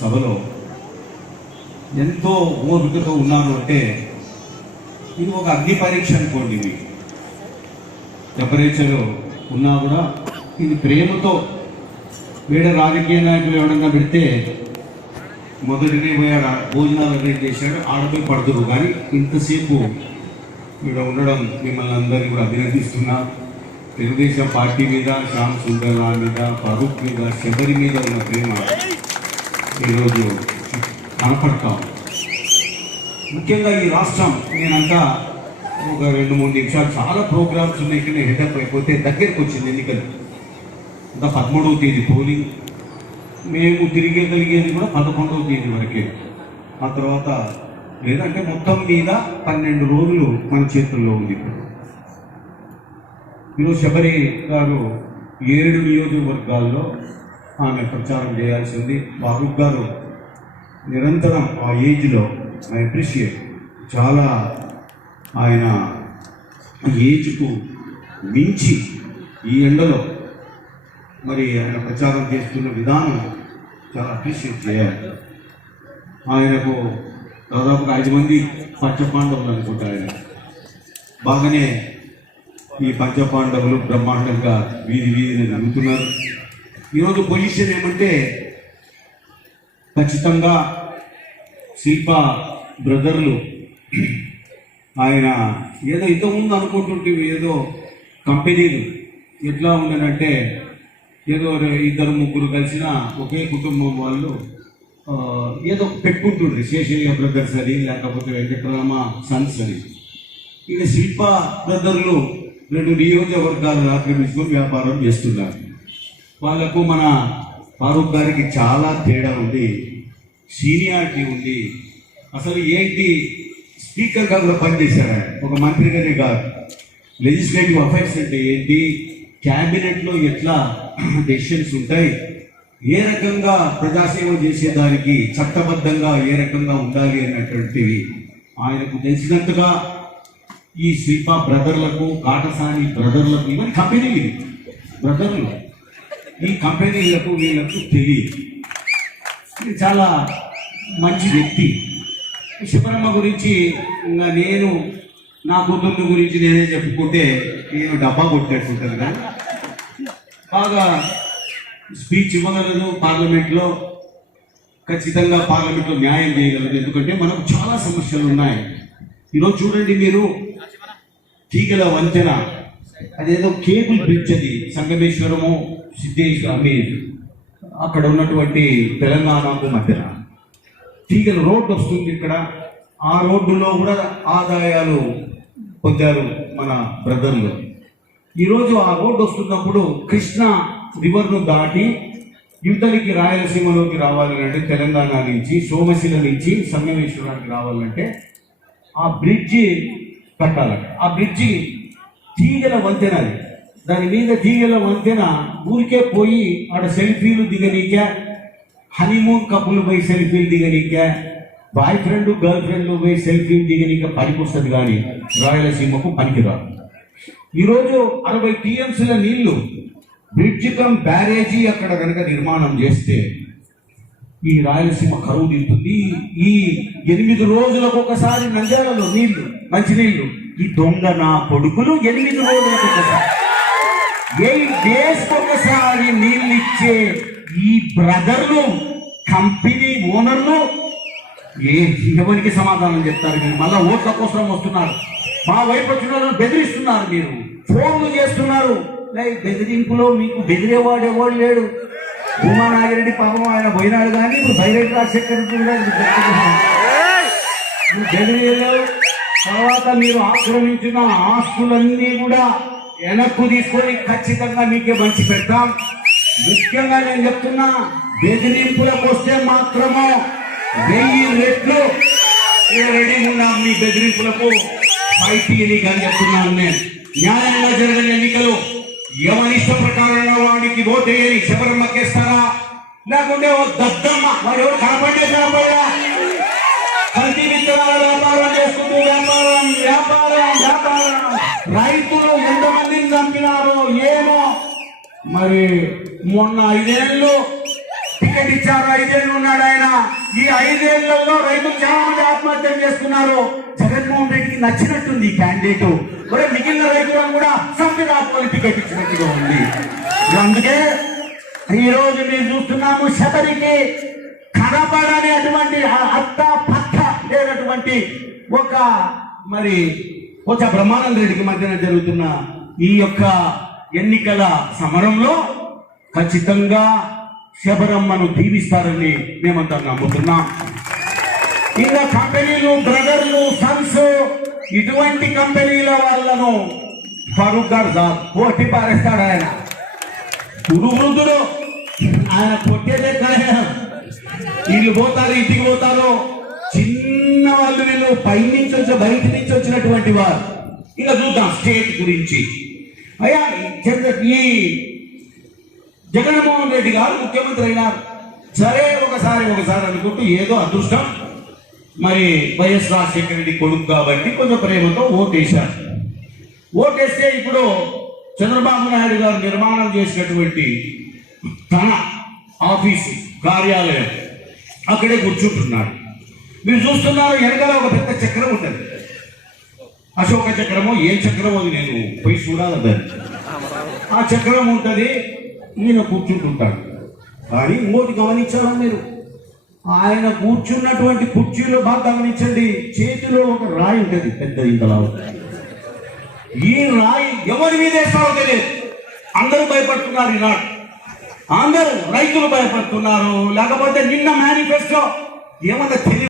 సభలో ఎంతో ఓపికతో ఉన్నారు అంటే ఇది ఒక అగ్ని పరీక్ష అనుకోండి. ఇవి టెంపరేచర్ ఉన్నా కూడా ఇది ప్రేమతో వేరే రాజకీయ నాయకులు ఎవడన్నా పెడితే మొదటినే పోయాడు, భోజనాలు అరేంజ్ చేశాడు, ఆడపోయి పడుతురు. కానీ ఇంతసేపు ఇక్కడ ఉండడం మిమ్మల్ని అందరినీ కూడా అభినందిస్తున్నా. తెలుగుదేశం పార్టీ మీద, శ్యామ్ సుందర్ మీద, ఫరూక్ మీద, శబరి మీద ఉన్న ప్రేమ ఈరోజు కనపడతాం. ముఖ్యంగా ఈ రాష్ట్రం నేనంతా ఒక 2-3 నిమిషాలు చాలా ప్రోగ్రామ్స్ ఉన్నాయి, ఇక్కడ హెడప్ అయిపోతే దగ్గరికి వచ్చింది ఎన్నికలు. ఇంకా 13వ తేదీ పోలింగ్, మేము తిరిగేగలిగేది కూడా 11వ తేదీ వరకే. ఆ తర్వాత లేదంటే మొత్తం మీద 12 రోజులు మన చేతుల్లో ఉంది. ఈరోజు శబరి గారు 7 నియోజకవర్గాల్లో ఆమె ప్రచారం చేయాల్సి ఉంది. ఫారూక్ గారు నిరంతరం ఆ ఏజ్లో ఐ అప్రిషియేట్, చాలా ఆయన ఏజ్కు మించి ఈ ఎండలో మరి ఆయన ప్రచారం చేస్తున్న విధానం చాలా అప్రిషియేట్ చేయాలి. ఆయనకు దాదాపుగా 5 మంది పంచపాండవులు అనుకుంటా. ఆయన బాగానే ఈ పంచపాండవులు బ్రహ్మాండంగా వీధిని తిరుగుతున్నారు. ఈరోజు పొజిషన్ ఏమంటే ఖచ్చితంగా శిల్ప బ్రదర్లు ఆయన ఏదో ఇంతకుముందు అనుకుంటుంటే ఏదో కంపెనీలు ఎట్లా ఉందనంటే ఏదో 2-3 కలిసిన ఒకే కుటుంబం వాళ్ళు ఏదో పెట్టుకుంటుండ్రు, శేషయ్య బ్రదర్స్ అని, లేకపోతే వెంకటరామ సన్స్ అని. ఇక శిల్ప బ్రదర్లు 2 నియోజకవర్గాలు ఆక్రమించుకొని వ్యాపారం చేస్తున్నారు. వాళ్ళకు మన ఫారూక్ గారికి చాలా తేడా ఉంది, సీనియారిటీ ఉంది. అసలు ఏంటి, స్పీకర్గా కూడా పనిచేశారు ఆయన, ఒక మంత్రిగానే కాదు. లెజిస్లేటివ్ అఫైర్స్ అంటే ఏంటి, క్యాబినెట్లో ఎట్లా డెసిషన్స్ ఉంటాయి, ఏ రకంగా ప్రజాసేవ చేసేదానికి చట్టబద్ధంగా ఏ రకంగా ఉండాలి అన్నటువంటివి ఆయనకు తెలిసినట్టుగా ఈ శిల్ప బ్రదర్లకు, కాటసాని బ్రదర్లకు, ఇవన్నీ కంపెనీలు బ్రదర్లు, ఈ కంపెనీలకు వీళ్ళకు తెలియదు. ఇది చాలా మంచి వ్యక్తి. శబరమ్మ గురించి ఇంకా నేను నా కూతుర్ని గురించి నేనే చెప్పుకుంటే నేను డబ్బా కొట్టేట్టుంటుంది. కానీ బాగా స్పీచ్ ఇవ్వగలదు, పార్లమెంట్లో ఖచ్చితంగా పార్లమెంట్లో న్యాయం చేయగలదు. ఎందుకంటే మనకు చాలా సమస్యలు ఉన్నాయి. ఈరోజు చూడండి మీరు, తీగల వంతెన, అదేదో కేబుల్ బ్రిడ్జ్, అది సంగమేశ్వరము సిద్ధేశ్వరమి అక్కడ ఉన్నటువంటి తెలంగాణకు మధ్యన తీగల రోడ్డు వస్తుంది ఇక్కడ. ఆ రోడ్డులో కూడా ఆదాయాలు పొందారు మన బ్రదర్లు. ఈరోజు ఆ రోడ్డు వస్తున్నప్పుడు కృష్ణ రివర్ను దాటి యువతలకి రాయలసీమలోకి రావాలంటే, తెలంగాణ నుంచి సోమశిల నుంచి సంగమేశ్వరానికి రావాలంటే ఆ బ్రిడ్జి కట్టాలంట. ఆ బ్రిడ్జి తీగల వంతెన, అది దాని మీద తీగల వంతెన ఊరికే పోయి ఆడ సెల్ఫీలు దిగనీకే, హనీమూన్ కప్పులు పోయి సెల్ఫీలు దిగనీకే, బాయ్ ఫ్రెండ్ గర్ల్ ఫ్రెండ్ పోయి సెల్ఫీలు దిగనీకే పనికొస్తుంది, కానీ రాయలసీమకు పనికిరాదు. ఈరోజు 60 టీఎంసీల నీళ్లు బ్రిడ్జ్ కమ్ బ్యారేజీ అక్కడ కనుక నిర్మాణం చేస్తే ఈ రాయలసీమ కరువు తింటుంది. ఈ 8 రోజులకు ఒకసారి నంద్యాలలో నీళ్లు, మంచినీళ్లు, ఈ దొంగ నా కొడుకులు 8 రోజులకు ఒకసారి, 8 డేస్ ఒకసారి నీళ్ళు ఇచ్చే ఈ బ్రదర్లు, కంపెనీ ఓనర్లు ఎవరికి సమాధానం చెప్తారు? మీరు మళ్ళా ఓట్ల కోసం వస్తున్నారు, మా వైపు వచ్చిన వాళ్ళని బెదిరిస్తున్నారు, మీరు ఫోన్లు చేస్తున్నారు. బెదిరింపులో మీకు బెదిరేవాడు ఎవడు లేడు. భూమా నాగిరెడ్డి పాపం ఆయన పోయినాడు, కానీ ఇప్పుడు బైరెడ్డి రాజశేఖర్ కూడా బెదిరియలేవు. తర్వాత మీరు ఆక్రమించిన ఆస్తులన్నీ కూడా వెనక్కు తీసుకొని ఖచ్చితంగా మీకే మంచి పెడతాం. ముఖ్యంగా నేను చెప్తున్నా, బెదిరింపులకు వస్తే మాత్రము 1000 రెట్లు రెడీ ఉన్నాం మీ బెదిరింపులకు ఫైట్ చేయడానికి అని చెప్తున్నాను. నేను న్యాయంగా జరిగిన ఎన్నికలు ఎవరి ఇష్ట ప్రకారంగా వాడికి ఓటేయని శబరమ్మకేస్తారా, లేకుంటే ఓ దద్దమ్మ వాడు ఎవరు కనపడ్డా కల్తీ విత్తనాల వ్యాపారం చేసుకుంటూ వ్యాపారం రైతులు ఎంతమందిని చంపినారో ఏమో. మరి మొన్న 5 ఏళ్ళు టికెట్ ఇచ్చారు, 5 ఏళ్ళు ఉన్నాడు ఆయన. ఈ 5 ఏళ్లలో రైతులు చాలా మంది ఆత్మహత్యలు చేసుకున్నారు. జగన్మోహన్ రెడ్డికి నచ్చినట్టుంది ఈ క్యాండిడేట్. మరి మిగిలిన రైతులను కూడా సంవిధానం టికెట్ ఇచ్చినట్టుగా ఉంది. అందుకే ఈ రోజు మేము చూస్తున్నాము, శబరికి కనపడని అటువంటి అత్త పత్త లేనటువంటి ఒక మరి కొంచెం బ్రహ్మానంద రెడ్డికి మధ్యన జరుగుతున్న ఈ యొక్క ఎన్నికల సమరంలో ఖచ్చితంగా శబరమ్మను దీవిస్తారని మేమంతా నమ్ముతున్నాం. ఇంకా కంపెనీలు, బ్రదర్లు, సన్స్, ఇటువంటి కంపెనీల వాళ్ళను ఫరూక్ గారు కొట్టి పారేస్తాడు ఆయన. వృద్ధుడు ఆయన కొట్టేదే కదా, వీళ్ళు పోతారు, ఇంటికి పోతారు. చిన్న వాళ్ళు వీళ్ళు పైనుంచి బయట నుంచి వచ్చినటువంటి వారు. ఇంకా చూద్దాం స్టేట్ గురించి. అయ్యా, ఈ జగన్మోహన్ రెడ్డి గారు ముఖ్యమంత్రి అయినారు. సరే, ఒకసారి అనుకుంటూ ఏదో అదృష్టం, మరి వైఎస్ రాజశేఖర రెడ్డి కొడుకు కాబట్టి కొంచెం ప్రేమతో ఓటేశారు. ఓటేస్తే ఇప్పుడు చంద్రబాబు నాయుడు గారు నిర్మాణం చేసినటువంటి తన ఆఫీసు, కార్యాలయం అక్కడే కూర్చుంటున్నాడు. మీరు చూస్తున్నారు, వెనకాల ఒక పెద్ద చక్రం ఉంటుంది. అశోక చక్రమో ఏ చక్రమో అది నేను పోయి చూడాలి. ఆ చక్రం ఉంటుంది, ఈయన కూర్చుంటుంటాడు. కానీ ఇంకోటి గమనించాలా మీరు, ఆయన కూర్చున్నటువంటి కుర్చీలో బాగా గమనించండి, చేతిలో ఒక రాయి ఉంటుంది, పెద్ద ఇంతలా. ఈ రాయి ఎవరి మీద వేస్తారో తెలియదు. అందరూ భయపడుతున్నారు ఈనాడు, అందరూ రైతులు భయపడుతున్నారు. లేకపోతే నిన్న మేనిఫెస్టో ఏమన్నా తెలియదు.